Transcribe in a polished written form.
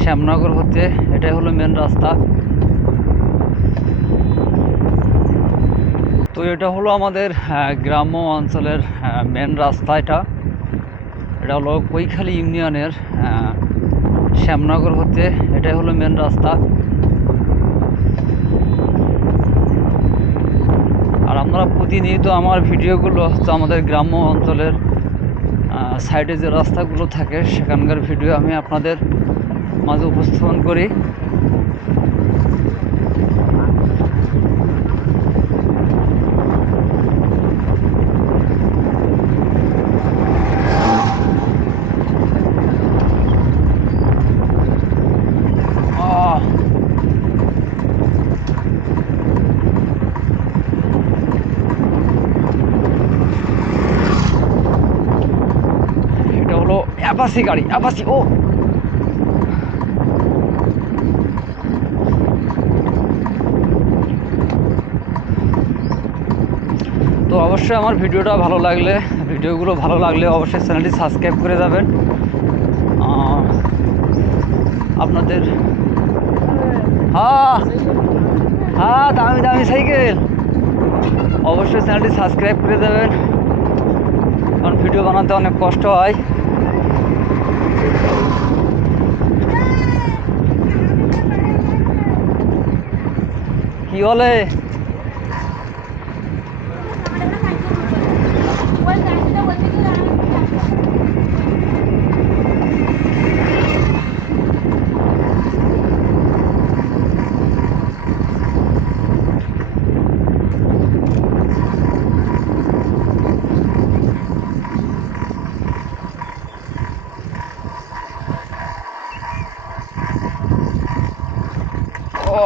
শ্যামনগর হতে। এটাই হলো মেন রাস্তা। তো এটা হলো আমাদের গ্রাম্য অঞ্চলের মেন রাস্তা। এটা হলো কৈখালী ইউনিয়নের শ্যামনগর হতে। এটাই হলো মেন রাস্তা। আর আমরা প্রতিনিয়ত আমার ভিডিওগুলো হচ্ছে আমাদের গ্রাম্য অঞ্চলের সাইডে যে রাস্তাগুলো থাকে সেখানকার ভিডিও আমি আপনাদের মাঝে উপস্থাপন করি। এটা হলো অ্যাপাসি গাড়ি, অ্যাপাসি। ও তো অবশ্যই আমার ভিডিওগুলো ভালো লাগলে অবশ্যই চ্যানেলটি সাবস্ক্রাইব করে যাবেন। আপনাদের হ্যাঁ হ্যাঁ, দামি দামি সাইকেল। অবশ্যই চ্যানেলটি সাবস্ক্রাইব করে দেবেন, কারণ ভিডিও বানাতে অনেক কষ্ট হয়। কি বলে? ও